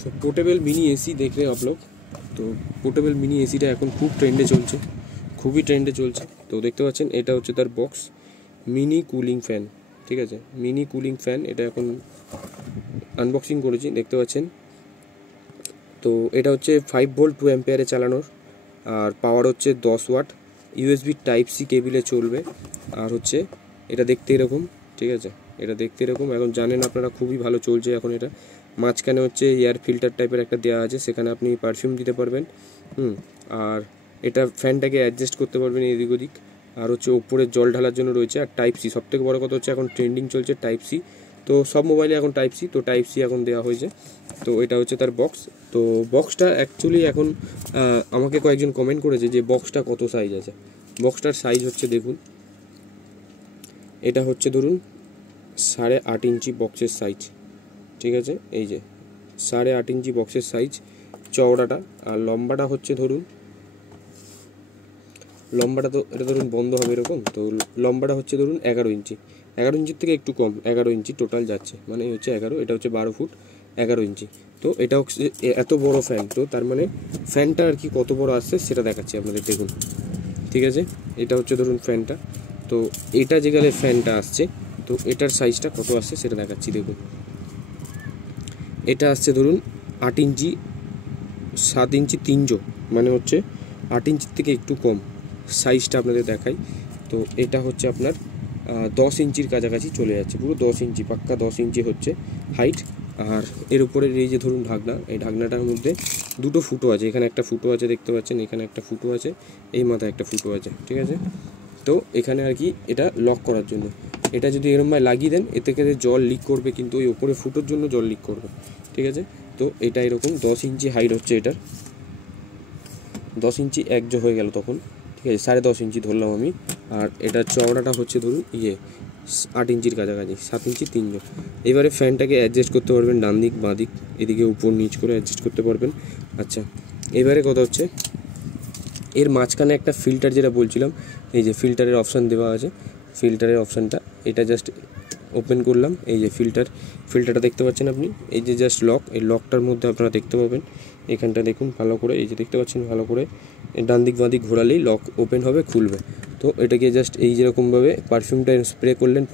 तो portable mini AC देख रहे हैं आप लोग। तो पोर्टेबल मिनी एसीটা এখন খুব ট্রেন্ডে চলছে, খুবই ট্রেন্ডে চলছে। তো দেখতে পাচ্ছেন এটা হচ্ছে তার বক্স, মিনি কুলিং ফ্যান। ঠিক আছে, মিনি কুলিং ফ্যান, এটা এখন আনবক্সিং করেছি, দেখতে পাচ্ছেন। তো এটা হচ্ছে 5 ভোল্ট 2 অ্যাম্পিয়ারে চালানোর, আর পাওয়ার হচ্ছে 10 ওয়াট, ইউএসবি টাইপ সি কেবিলে চলবে। আর হচ্ছে এটা দেখতে এরকম, ঠিক আছে, এটা দেখতে এরকম। এখন জানেন আপনারা খুবই ভালো চলছে এখন এটা। মাঝখানে হচ্ছে এয়ার ফিল্টার টাইপের একটা দেওয়া আছে, সেখানে আপনি পারফিউম দিতে পারবেন। আর এটা ফ্যানটাকে অ্যাডজাস্ট করতে পারবেন এদিক ওদিক। আর হচ্ছে ওপরে জল ঢালার জন্য রয়েছে। আর টাইপ সি, সবথেকে বড় কথা হচ্ছে এখন ট্রেন্ডিং চলছে টাইপ সি। তো সব মোবাইলে এখন টাইপ সি, তো টাইপ সি এখন দেওয়া হয়েছে। তো এটা হচ্ছে তার বক্স। তো বক্সটা অ্যাকচুয়ালি এখন আমাকে কয়েকজন কমেন্ট করেছে যে বক্সটা কত সাইজ আছে। বক্সটার সাইজ হচ্ছে দেখুন, এটা হচ্ছে ধরুন 8.5 ইঞ্চি বক্সের সাইজ। ঠিক আছে, এই যে 8.5 ইঞ্চি বক্সের সাইজ চওড়াটা। আর লম্বাটা হচ্ছে ধরুন, লম্বাটা তো এটা ধরুন বন্ধ হবে এরকম। তো লম্বাটা হচ্ছে ধরুন 11 ইঞ্চি, 11 ইঞ্চির থেকে একটু কম, 11 ইঞ্চি টোটাল যাচ্ছে, মানে হচ্ছে 11, এটা হচ্ছে 12 ফুট 11 ইঞ্চি। তো এটা হচ্ছে এত বড় ফ্যান। তো তার মানে ফ্যানটা আর কি কত বড় আসছে সেটা দেখাচ্ছি আপনাদের, দেখুন। ঠিক আছে, এটা হচ্ছে ধরুন ফ্যানটা। তো এটা যে গেলে ফ্যানটা আসছে, তো এটার সাইজটা কত আসছে সেটা দেখাচ্ছি, দেখুন। এটা আসছে ধরুন 8 ইঞ্চি 7 ইঞ্চি 3 জো, মানে হচ্ছে 8 ইঞ্চির থেকে একটু কম সাইজটা আপনাদের দেখাই। তো এটা হচ্ছে আপনার 10 ইঞ্চির কাছাকাছি চলে যাচ্ছে, পুরো 10 ইঞ্চি, পাক্কা 10 ইঞ্চি হচ্ছে হাইট। আর এর উপরে এই যে ধরুন ঢাকনা, এই ঢাকনাটার মধ্যে দুটো ফুটো আছে, এখানে একটা ফুটো আছে দেখতে পাচ্ছেন, এখানে একটা ফুটো আছে, এই মাথায় একটা ফুটো আছে। ঠিক আছে, তো এখানে আর কি এটা লক করার জন্য। এটা যদি এরমভাবে লাগিয়ে দেন, এতে থেকে জল লিক করবে, কিন্তু ওই ওপরে ফুটোর জন্য জল লিক করবে। ঠিক আছে, তো এটা এরকম 10 ইঞ্চি হাইট হচ্ছে এটার, 10 ইঞ্চি 1 জো হয়ে গেল তখন। ঠিক আছে, 10.5 ইঞ্চি ধরলাম আমি। আর এটার চওড়াটা হচ্ছে ধরুন 8 ইঞ্চির কাছাকাছি, 7 ইঞ্চি 3 জো। এবারে ফ্যানটাকে অ্যাডজাস্ট করতে পারবেন ডান দিক বাঁ দিক, এদিকে উপর নিচ করে অ্যাডজাস্ট করতে পারবেন। আচ্ছা, এবারে কথা হচ্ছে এর মাঝখানে একটা ফিল্টার, যেটা বলছিলাম, এই যে ফিল্টারের অপশান দেওয়া আছে, ফিল্টারের অপশানটা এটা জাস্ট ওপেন করলাম। এই যে ফিল্টারটা দেখতে পাচ্ছেন আপনি, এই যে জাস্ট লক, এই লকটার মধ্যে আপনারা দেখতে পাবেন এখানটা, দেখুন ভালো করে, এই যে দেখতে পাচ্ছেন ভালো করে, ডান দিক বাঁ দিক ঘোরালেই লক ওপেন হবে, খুলবে। তো এটাকে জাস্ট এই যেরকমভাবে পারফিউমটা স্প্রে করলেন,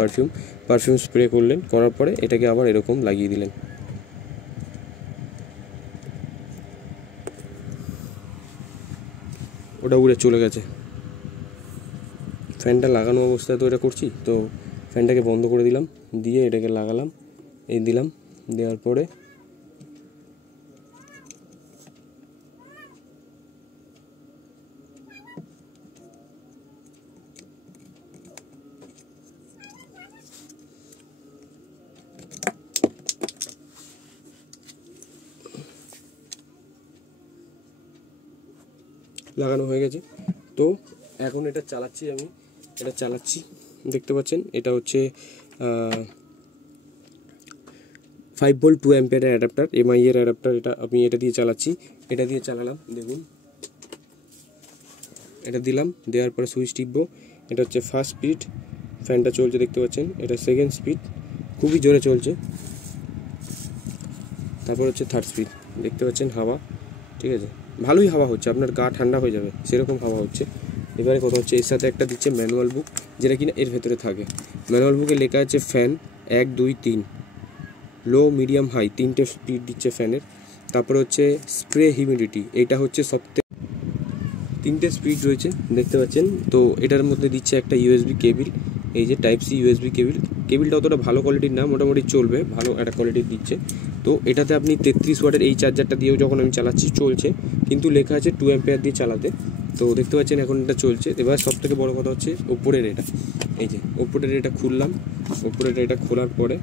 পারফিউম স্প্রে করলেন, করার পরে এটাকে আবার এরকম লাগিয়ে দিলেন। ওটা উড়ে চলে গেছে। ফ্যানটা লাগানো অবস্থায় তো এটা করছি, তো ফ্যানটাকে বন্ধ করে দিলাম, দিয়ে এটাকে লাগালাম, এই দিলাম, দেওয়ার পরে লাগানো হয়ে গেছে। তো এখন এটা চালাচ্ছি আমি, এটা চালাচ্ছি, দেখতে পাচ্ছেন। এটা হচ্ছে 5 ভোল্ট 2 অ্যাম্পিয়ারের অ্যাডাপ্টার, এমআই এর অ্যাডাপ্টার। এটা আমি এটা দিয়ে চালাচ্ছি, এটা দিয়ে চালালাম, দেখুন এটা দিলাম, দেওয়ার পরে সুইচ টিপবো। এটা হচ্ছে ফার্স্ট স্পিড, ফ্যানটা চলছে দেখতে পাচ্ছেন। এটা সেকেন্ড স্পিড, খুবই জোরে চলছে। তারপর হচ্ছে থার্ড স্পিড, দেখতে পাচ্ছেন হাওয়া। ঠিক আছে, ভালোই হাওয়া হচ্ছে, আপনার গা ঠান্ডা হয়ে যাবে সেরকম হাওয়া হচ্ছে। এবারে কথা হচ্ছে এর সাথে একটা দিচ্ছে ম্যানুয়াল বুক, যেটা কিনা এর ভেতরে থাকে। ম্যানুয়াল বুকে লেখা আছে ফ্যান 1 2 3, লো মিডিয়াম হাই, 3টে স্পিড দিচ্ছে ফ্যানের। তারপরে হচ্ছে স্প্রে হিউমিডিটি, এটা হচ্ছে সবথেকে, 3টে স্পিড রয়েছে দেখতে পাচ্ছেন। তো এটার মধ্যে দিচ্ছে একটা ইউএসবি কেবিল, এই যে টাইপ সি ইউএসবি কেবিলটা অতটা ভালো কোয়ালিটির না, মোটামুটি চলবে, ভালো একটা কোয়ালিটির দিচ্ছে। তো এটাতে আপনি 33 ওয়াটের এই চার্জারটা দিয়েও যখন আমি চালাচ্ছি চলছে, কিন্তু লেখা আছে 2 অ্যাম্পিয়ার দিয়ে চালাতে। তো দেখতে পাচ্ছেন এখন এটা চলছে। এবার সবথেকে বড় কথা হচ্ছে ওপরের এটা, এই যে ওপরের এটা খুললাম, ওপরের এটা খোলার পরে,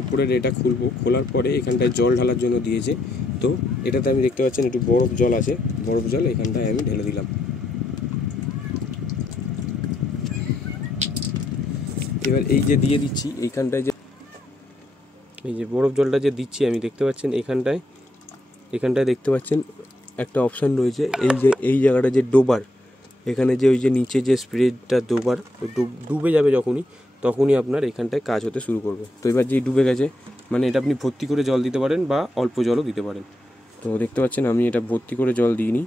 উপরের এটা খুলবো, খোলার পরে এখানটায় জল ঢালার জন্য দিয়েছে। তো এটাতে আমি দেখতে পাচ্ছেন একটু বরফ জল আছে, বরফ জল এখানটায় আমি ঢেলে দিলাম। এবার এই যে দিয়ে দিচ্ছি এইখানটায়, যে এই যে বরফ জলটা যে দিচ্ছি আমি, দেখতে পাচ্ছেন এখানটায় দেখতে পাচ্ছেন একটা অপশান রয়েছে, এই যে এই জায়গাটা যে ডোবার, এখানে যে ওই যে নিচে যে স্প্রেটা ডোবার, ডুবে যাবে যখনই, তখনই আপনার এখানটায় কাজ হতে শুরু করবে। তো এবার যে ডুবে গেছে, মানে এটা আপনি ভর্তি করে জল দিতে পারেন বা অল্প জলও দিতে পারেন। তো দেখতে পাচ্ছেন আমি এটা ভর্তি করে জল দিইনি,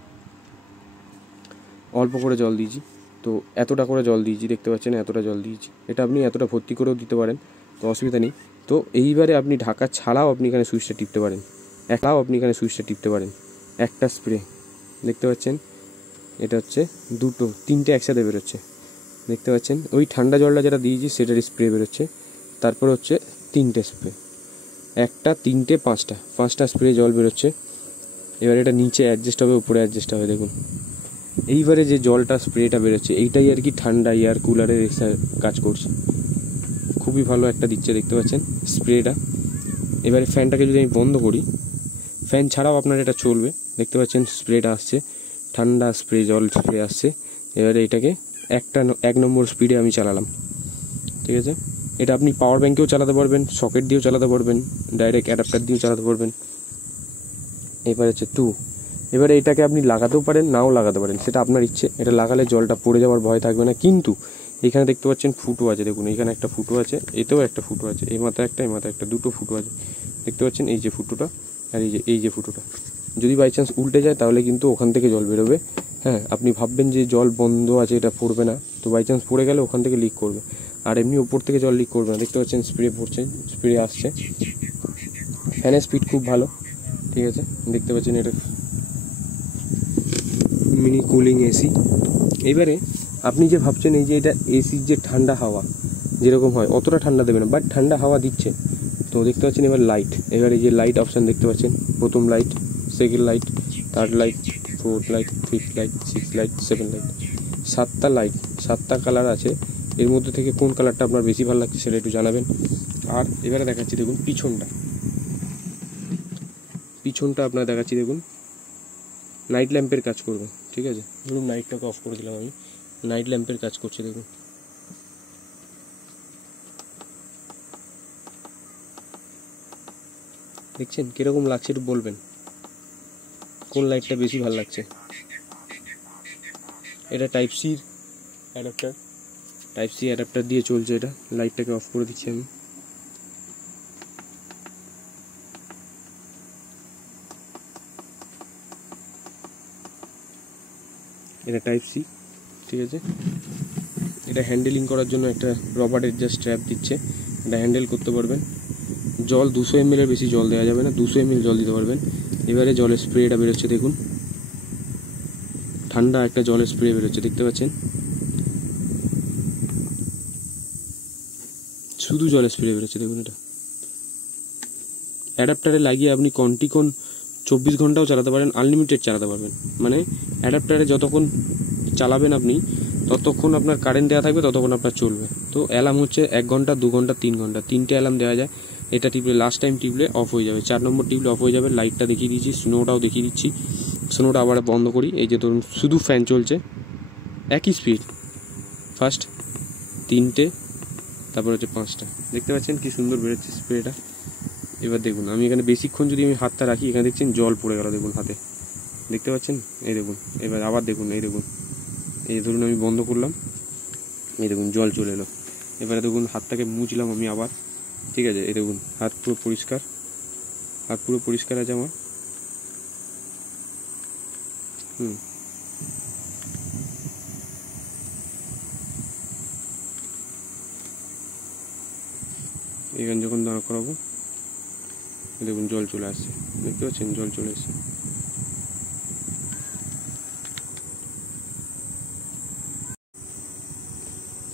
অল্প করে জল দিয়েছি। তো এতটা করে জল দিয়েছি, দেখতে পাচ্ছেন এতটা জল দিয়েছি। এটা আপনি এতটা ভর্তি করেও দিতে পারেন, তো অসুবিধা নেই। তো এইবারে আপনি ঢাকা ছাড়াও আপনি এখানে সুইচটা টিপতে পারেন, একটা স্প্রে দেখতে পাচ্ছেন। এটা হচ্ছে দুটো তিনটে একসাথে বেরোচ্ছে, দেখতে পাচ্ছেন। ওই ঠান্ডা জলটা যেটা দিয়েছি সেটার স্প্রে বেরোচ্ছে, তারপর হচ্ছে তিনটে স্প্রে, একটা তিনটে পাঁচটা স্প্রে জল বেরোচ্ছে। এবার এটা নিচে অ্যাডজাস্ট হবে, উপরে অ্যাডজাস্ট হবে, দেখুন। এইবারে যে জলটা স্প্রেটা বেরোচ্ছে এইটাই আর কি ঠান্ডা এয়ার কুলারের কাজ করছে, খুবই ভালো একটা দিচ্ছে, দেখতে পাচ্ছেন স্প্রেটা। এবারে ফ্যানটাকে যদি আমি বন্ধ করি, ফ্যান ছাড়াও আপনার এটা চলবে, দেখতে পাচ্ছেন স্প্রেটা আসছে, ঠান্ডা স্প্রে জল স্প্রে আসছে। এবারে এটাকে 1 নম্বর স্পিডে আমি চালালাম, ঠিক আছে। এটা আপনি পাওয়ার ব্যাঙ্কেও চালাতে পারবেন, সকেট দিয়েও চালাতে পারবেন, ডাইরেক্ট অ্যাডাপ্টার দিয়েও চালাতে পারবেন। এবার হচ্ছে 2, এবারে এটাকে আপনি লাগাতেও পারেন নাও লাগাতে পারেন, সেটা আপনার ইচ্ছে। এটা লাগালে জলটা পড়ে যাওয়ার ভয় থাকবে না, কিন্তু এখানে দেখতে পাচ্ছেন ফুটো আছে, দেখুন এখানে একটা ফুটো আছে, এতেও একটা ফুটো আছে, এই মাথায় একটা দুটো ফুটো আছে, দেখতে পাচ্ছেন। এই যে ফুটোটা আর এই যে ফুটোটা, যদি বাই চান্স উল্টে যায় তাহলে কিন্তু ওখান থেকে জল বেরোবে। হ্যাঁ, আপনি ভাববেন যে জল বন্ধ আছে, এটা পড়বে না, তো বাই চান্স পড়ে গেলে ওখান থেকে লিক করবে। আর এমনি ওপর থেকে জল লিক করবে না, দেখতে পাচ্ছেন স্প্রে পড়ছে, স্প্রে আসছে। ফ্যানের স্পিড খুব ভালো, ঠিক আছে, দেখতে পাচ্ছেন। এটা মিনি কুলিং এসি। এবারে আপনি যে ভাবছেন এই যে এটা এসির যে ঠান্ডা হাওয়া যেরকম হয় অতটা ঠান্ডা দেবে না, বাট ঠান্ডা হাওয়া দিচ্ছে। তো দেখতে পাচ্ছেন এবার লাইট, এবার এই যে লাইট অপশান দেখতে পাচ্ছেন, প্রথম light, second light, third light, fourth light, fifth light, six light, 7 light, 7টা লাইট, 7টা কালার আছে। এর মধ্যে থেকে কোন কালারটা আপনার বেশি ভালো লাগছে সেটা একটু জানাবেন। আর এবারে দেখাচ্ছি দেখুন পিছনটা আপনার দেখাচ্ছি, দেখুন নাইট ল্যাম্পের কাজ করবে, ঠিক আছে। ধরুন নাইটটাকে অফ করে দিলাম আমি, নাইট ল্যাম্পের কাজ করছে, দেখুন। দেখছেন কীরকম লাগছে একটু বলবেন, কোন লাইটটা বেশি ভালো লাগছে। এটা টাইপ সি অ্যাডাপ্টার দিয়ে চলছে। এটা লাইটটাকে অফ করে দিচ্ছি আমি। এটা টাইপ সি, ঠিক আছে। এটা হ্যান্ডেলিং করার জন্য একটা রবারের যা স্ট্র্যাপ দিচ্ছে, এটা হ্যান্ডেল করতে পারবেন। জল 200 ml এর বেশি জল দেওয়া যাবে না, 200 ml জল দিতে পারবেন। এবারে জলের স্প্রেটা বেরোচ্ছে, দেখুন ঠান্ডা একটা জলের স্প্রে বেরোচ্ছে, দেখতে পাচ্ছেন। শুধু জলের স্প্রে বেরোচ্ছে, দেখুন। এটা অ্যাডাপ্টারে লাগিয়ে আপনি কন্টিকন 24 ঘন্টাও চালাতে পারেন, আনলিমিটেড চালাতে পারবেন। মানে অ্যাডাপ্টারে যতক্ষণ চালাবেন আপনি ততক্ষণ আপনার কারেন্ট দেওয়া থাকবে, ততক্ষণ আপনার চলবে। তো অ্যালার্ম হচ্ছে 1 ঘন্টা, 2 ঘন্টা, 3 ঘন্টা, 3টে অ্যালার্ম দেওয়া যায়। এটা টিপলে লাস্ট টাইম টিপলে অফ হয়ে যাবে, 4 নম্বর টিপলে অফ হয়ে যাবে। লাইটটা দেখিয়ে দিচ্ছি, স্নোটাও দেখিয়ে দিচ্ছি। স্নোটা আবার বন্ধ করি, এই যে ধরুন শুধু ফ্যান চলছে, একই স্পিড, ফার্স্ট 3টে, তারপর হচ্ছে 5টা, দেখতে পাচ্ছেন কি সুন্দর বেরোচ্ছে স্প্রেটা। এবার দেখুন আমি এখানে বেশিক্ষণ যদি আমি হাতটা রাখি, এখানে দেখছেন জল পড়ে গেল, দেখুন হাতে, দেখতে পাচ্ছেন। এই দেখুন, এবার আবার দেখুন, এই দেখুন, এই ধরুন আমি বন্ধ করলাম, এই দেখুন জল চলে এলো। এবারে দেখুন হাতটাকে মুছলাম আমি আবার, ঠিক আছে। এই দেখুন হাত পুরো পরিষ্কার আছে আমার। এখানে যখন দাঁড় করাবো দেখুন জল চলে আসছে, দেখতে পাচ্ছেন জল চলে এসছে।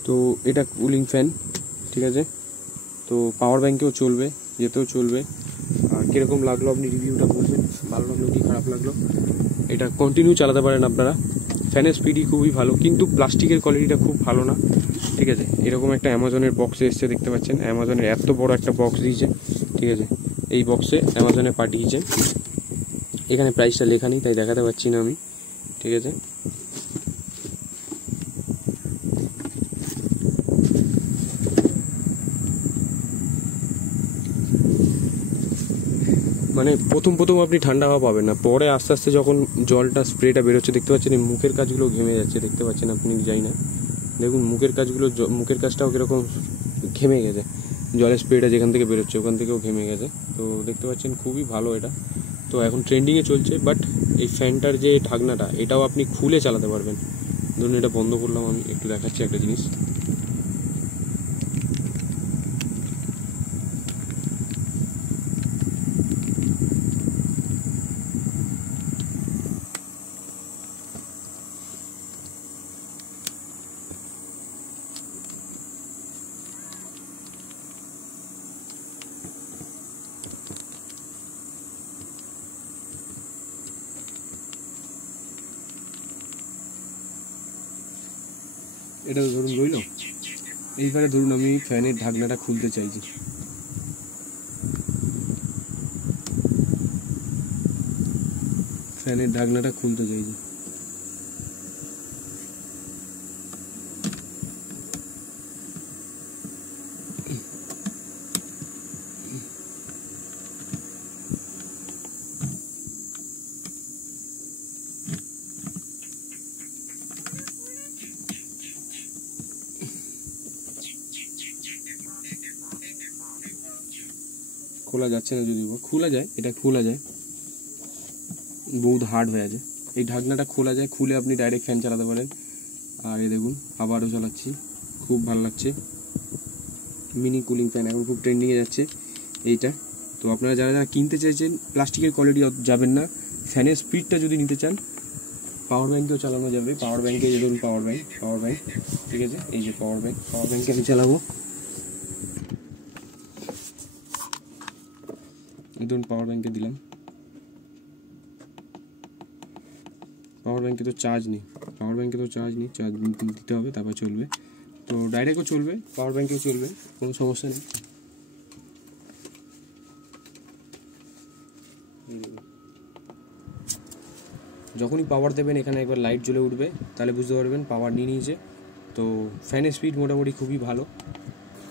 তো এটা কুলিং ফ্যান, ঠিক আছে। তো পাওয়ার ব্যাঙ্কেও চলবে, যেতেও চলবে। আর কীরকম লাগলো আপনি রিভিউটা বলবেন, ভালো লাগলো কি খারাপ লাগলো। এটা কন্টিনিউ চালাতে পারেন আপনারা। ফ্যানের স্পিডই খুবই ভালো, কিন্তু প্লাস্টিকের কোয়ালিটিটা খুব ভালো না, ঠিক আছে। এরকম একটা অ্যামাজনের বক্সে এসছে, দেখতে পাচ্ছেন। অ্যামাজনের এত বড় একটা বক্স দিয়েছে, ঠিক আছে। এই বক্সে অ্যামাজনে পাঠিয়েছে, এখানে প্রাইসটা লেখা নেই তাই দেখাতে পারছি না আমি, ঠিক আছে। মানে প্রথম আপনি ঠান্ডা হাওয়া পাবেন না, পরে আস্তে আস্তে যখন জলটা স্প্রেটা বেরোচ্ছে, দেখতে পাচ্ছেন এই মুখের কাজগুলো ঘেমে যাচ্ছে, দেখতে পাচ্ছেন আপনি, যাই না দেখুন মুখের কাজটাও কীরকম ঘেমে গেছে, জলের স্প্রেটা যেখান থেকে বেরোচ্ছে ওখান থেকেও ঘেমে গেছে। তো দেখতে পাচ্ছেন খুবই ভালো এটা। তো এখন ট্রেন্ডিংয়ে চলছে, বাট এই ফ্যানটার যে ঢাকনাটা এটাও আপনি খুলে চালাতে পারবেন। ধরুন এটা বন্ধ করলাম, আমি একটু দেখাচ্ছি একটা জিনিস। এটা ধরুন রইল। এইবারে ধরুন আমি ফ্যানের ঢাকনাটা খুলতে চাইছি, ফ্যানের ঢাকনাটা খুলতে চাইছি। খোলা যাচ্ছে না, যদি খোলা যায়, এটা খোলা যায়, বহুত হার্ড হয়ে আছে। এই ঢাকনাটা খোলা যায়, খুলে আপনি ডাইরেক্ট ফ্যান চালাতে পারেন। আর এই দেখুন আবারও চালাচ্ছি, খুব ভালো লাগছে। মিনি কুলিং ফ্যান এখন খুব ট্রেন্ডিংয়ে যাচ্ছে এইটা। তো আপনারা যারা যারা কিনতে চাইছেন, প্লাস্টিকের কোয়ালিটি যাবেন না, ফ্যানের স্পিডটা যদি নিতে চান পাওয়ার ব্যাঙ্কেও চালানো যাবে। পাওয়ার ব্যাঙ্কে যে ধরুন পাওয়ার ব্যাঙ্ক, ঠিক আছে, এই যে পাওয়ার ব্যাঙ্কে আমি চালাবো। ধরুন পাওয়ার ব্যাঙ্কে দিলাম, পাওয়ার ব্যাঙ্কে তো চার্জ নেই, চার্জ দিতে হবে, তারপর চলবে। তো ডাইরেক্টও চলবে, পাওয়ার ব্যাঙ্কেও চলবে, কোনো সমস্যা নেই। যখনই পাওয়ার দেবেন এখানে একবার লাইট জ্বলে উঠবে, তাহলে বুঝতে পারবেন পাওয়ার নিয়ে নিয়েছে। তো ফ্যানের স্পিড মোটামুটি খুবই ভালো।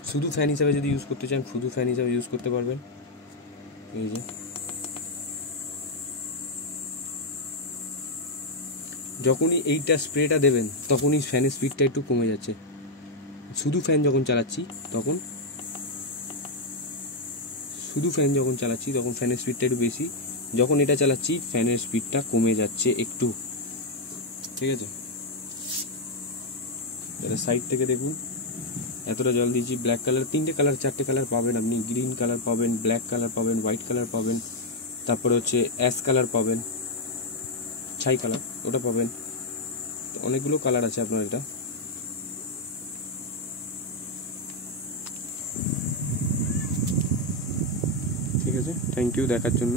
শুধু ফ্যান হিসাবে যদি ইউজ করতে চান, শুধু ফ্যান হিসাবে ইউজ করতে পারবেন। এই যে যখনই এইটা স্প্রেটা দেবেন তখনই ফ্যানের স্পিডটা একটু কমে যাচ্ছে। শুধু ফ্যান যখন চালাচ্ছি তখন ফ্যানের স্পিডটা একটু বেশি, যখন এটা চালাচ্ছি ফ্যানের স্পিডটা কমে যাচ্ছে একটু, ঠিক আছে। এটা সাইড থেকে দেখুন, এতটা জল দিয়েছি। ব্ল্যাক কালার, 3টে কালার 4টে কালার পাবেন আপনি। গ্রিন কালার পাবেন, ব্ল্যাক কালার পাবেন, হোয়াইট কালার পাবেন, তারপরে হচ্ছে অ্যাশ কালার পাবেন, ছাই কালার ওটা পাবেন। অনেকগুলো কালার আছে আপনার এটা। ঠিক আছে, থ্যাংক ইউ দেখার জন্য।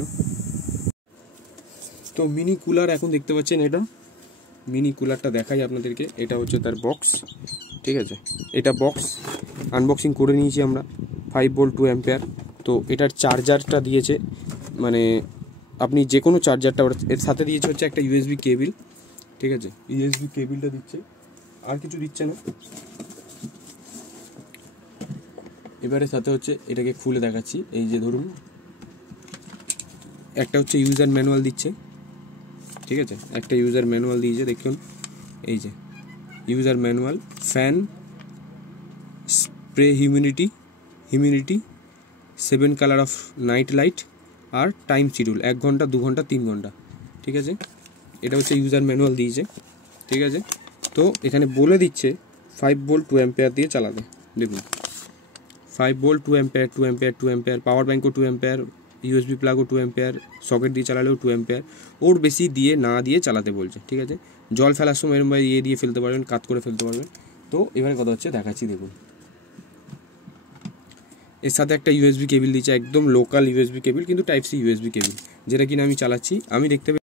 তো মিনি কুলার এখন দেখতে পাচ্ছেন, এটা মিনি কুলারটা দেখাই আপনাদেরকে। এটা হচ্ছে তার বক্স, ঠিক আছে। এটা বক্স আনবক্সিং করে নিয়েছি আমরা। 5 ভোল্ট 2 অ্যাম্পিয়ার। তো এটার চার্জারটা দিয়েছে, মানে আপনি যে কোনো চার্জারটা, এর সাথে দিয়েছে হচ্ছে একটা ইউএসবি কেবিল, ঠিক আছে। ইউএসবি কেবিলটা দিচ্ছে, আর কিছু দিচ্ছে না। এবারে সাথে হচ্ছে এটাকে খুলে দেখাচ্ছি। এই যে ধরুন একটা হচ্ছে ইউজার ম্যানুয়াল দিচ্ছে, ঠিক আছে। একটা ইউজার ম্যানুয়াল দিয়েছে, দেখুন এই যে user manual. Fan spray humidity 7 colour of night light, আর টাইম শিডিউল 1 ঘন্টা 2 ঘন্টা 3 ঘন্টা, ঠিক আছে। এটা হচ্ছে ইউজার ম্যানুয়াল দিয়েছে, ঠিক আছে। তো এখানে বলে দিচ্ছে 5 ভোল্ট 2 অ্যাম্পিয়ার দিয়ে চালাতে। দেখুন 5 ভোল্ট 2 অ্যাম্পিয়ার, পাওয়ার ব্যাঙ্কও 2 অ্যাম্পিয়ার, ইউএসবি প্লাগও 2 অ্যাম্পিয়ার, সকেট দিয়ে চালালেও 2 অ্যাম্পিয়ার। ওর বেশি দিয়ে না দিয়ে চালাতে বলছে, ঠিক আছে। জল ফেলার সময় এরকম ইয়ে দিয়ে ফেলতে পারবেন, কাত করে ফেলতে পারবেন। তো এবারে কথা হচ্ছে দেখাচ্ছি, দেখুন এর সাথে একটা ইউএসবি কেবিল দিচ্ছে, একদম লোকাল ইউএসবি কেবিল, কিন্তু টাইপ সি ইউএসবি কেবিল, যেটা কিনা আমি চালাচ্ছি। আমি দেখতে